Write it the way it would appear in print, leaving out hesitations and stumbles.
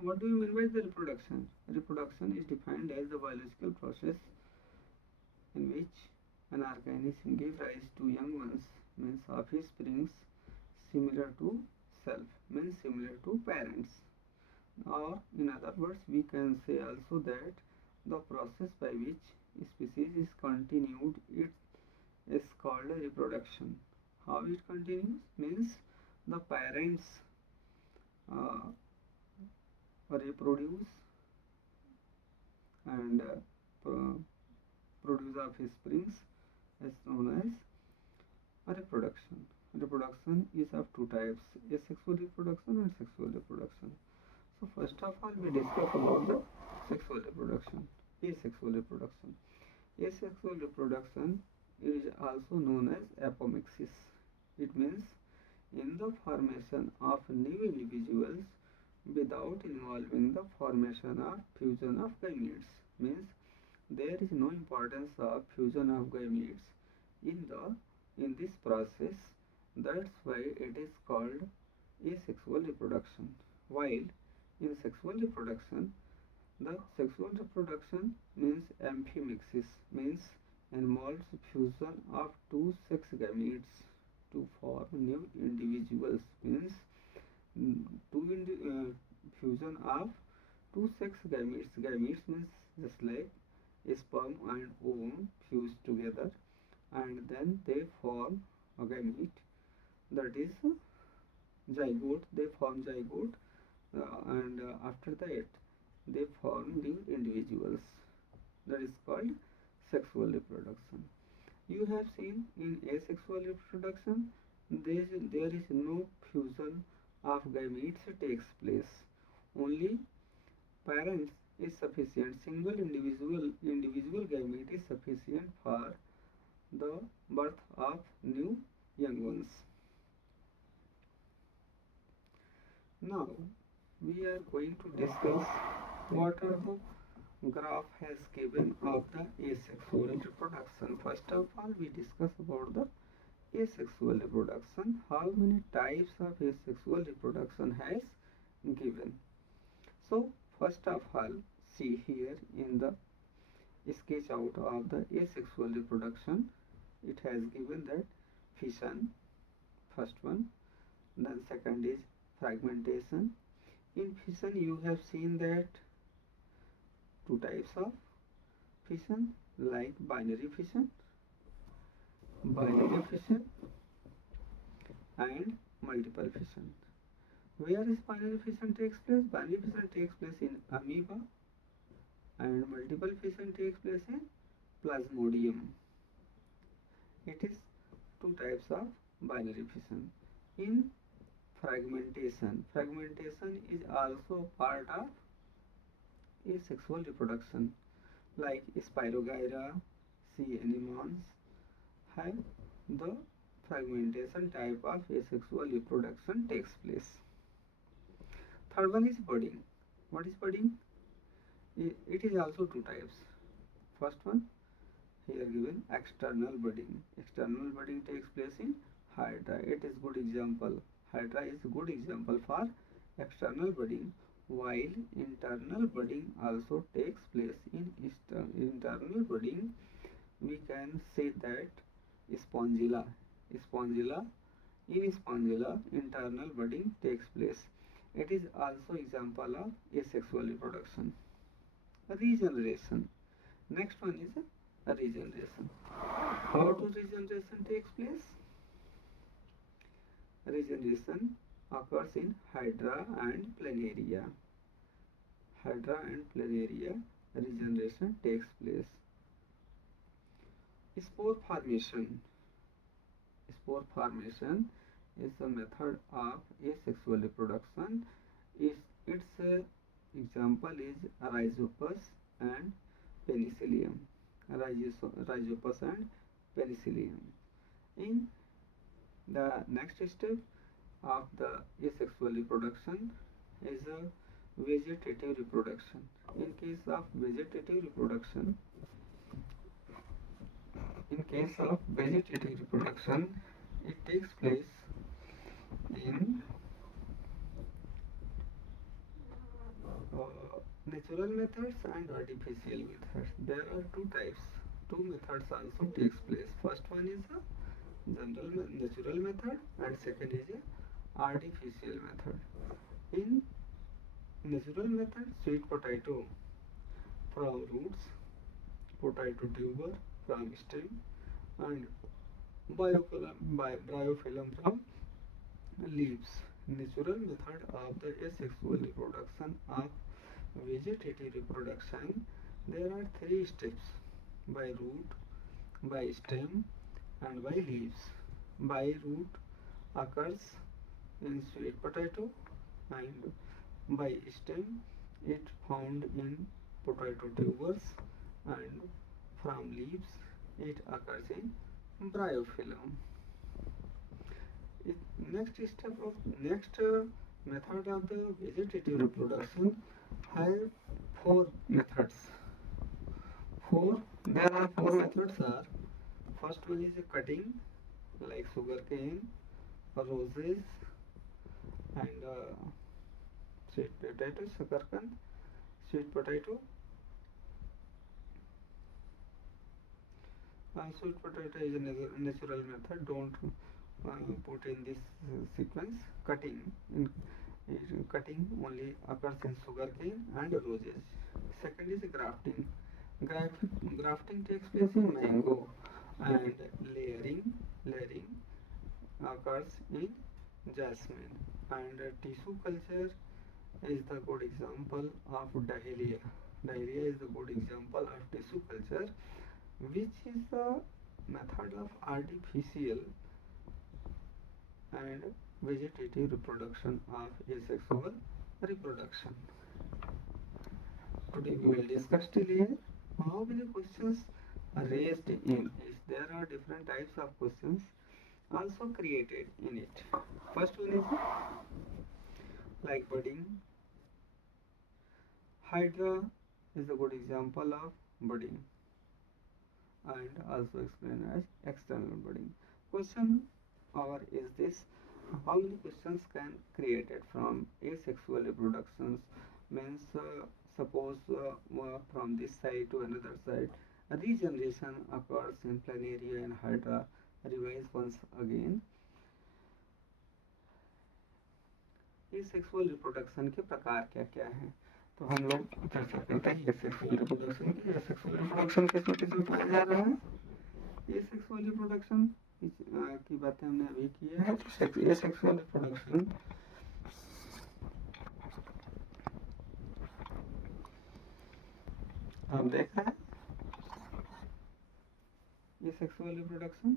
What do you mean by the reproduction? Reproduction is defined as the biological process in which an organism gives rise to young ones, means offsprings similar to self, means similar to parents. Or in other words, we can say also that the process by which a species is continued, it is called reproduction. How it continues? Means the parents uh, reproduce and produce offsprings, as known as reproduction. Reproduction is of two types: asexual reproduction and sexual reproduction. So first of all, we discuss about the sexual reproduction. Asexual reproduction. Asexual reproduction is also known as apomixis. It means in the formation of new individuals without involving the formation or fusion of gametes. Means there is no importance of fusion of gametes in this process. That's why it is called asexual reproduction. While in sexual reproduction, the sexual reproduction means amphimixis, means involves fusion of two sex gametes to form new individuals. Means fusion of two sex gametes. Gametes means just like a sperm and ovum fuse together, and then they form a gamete, that is zygote. They form zygote, and after that they form new individuals. That is called sexual reproduction. You have seen in asexual reproduction, there is no fusion of gametes takes place. Only parents is sufficient. Single individual gamete is sufficient for the birth of new young ones. Now we are going to discuss what are the graph has given of the asexual reproduction. First of all, we discuss about the asexual reproduction. How many types of asexual reproduction has given? So first of all, see here in the sketch out of the asexual reproduction, it has given that fission, first one, then second is fragmentation. In fission you have seen that two types of fission, like binary fission and multiple fission. Where is binary fission takes place? Binary fission takes place in amoeba, and multiple fission takes place in plasmodium. It is two types of binary fission. In fragmentation is also part of asexual reproduction, like Spirogyra, sea anemones have the fragmentation type of asexual reproduction takes place. Third one is budding. What is budding? It is also two types. First one here given external budding. External budding takes place in Hydra. It is good example. Hydra is a good example for external budding, while internal budding also takes place. In internal budding we can say that spongilla in spongilla internal budding takes place. It is also example of asexual reproduction. Regeneration. Next one is a regeneration. How do regeneration takes place? Regeneration occurs in Hydra and Planaria. Hydra and Planaria regeneration takes place. Spore formation. Spore formation is a method of asexual reproduction. Its example is Rhizopus and Penicillium. Rhizopus and Penicillium. In the next step of the asexual reproduction is a vegetative reproduction. In case of vegetative reproduction, it takes place in Natural methods and artificial methods. There are two types. Two methods also takes place. First one is a natural method and second is a artificial method. In natural method, sweet potato from roots, potato tuber from stem, and bryophyllum from leaves. Natural method of the asexual reproduction of vegetative reproduction. There are three steps: by root, by stem, and by leaves. By root occurs in sweet potato, and by stem it found in potato tubers, and from leaves it occurs in bryophyllum. It, next method of the vegetative reproduction have four methods. Four There are four methods are: first one is a cutting, like sugarcane, roses, and sweet potato, sugarcane, sweet potato. Sweet potato is a natural method. Don't put in this sequence. Cutting only occurs in sugarcane and roses. Second is grafting. Grafting takes place in mango, and layering occurs in jasmine. And tissue culture is the good example of dahlia. Dahlia is the good example of tissue culture, which is the method of artificial and vegetative reproduction of asexual reproduction. Today we will discuss till here how many questions are raised in it. There are different types of questions also created in it. First one is like budding. Hydra is a good example of budding and also explained as external budding. Question our is this: how many questions can created from asexual reproductions? Means suppose from this side to another side, a regeneration occurs in Planaria and Hydra. Revise once again. asexual reproduction के प्रकार क्या क्या हैं, तो हम लोग चर्चा करते हैं asexual रिप्रोडक्शन की. asexual रिप्रोडक्शन किसमें किसमें पाया जा रहा है? asexual रिप्रोडक्शन की बातें हमने अभी की है. तो asexual रिप्रोडक्शन आप देख रहे हैं. asexual reproduction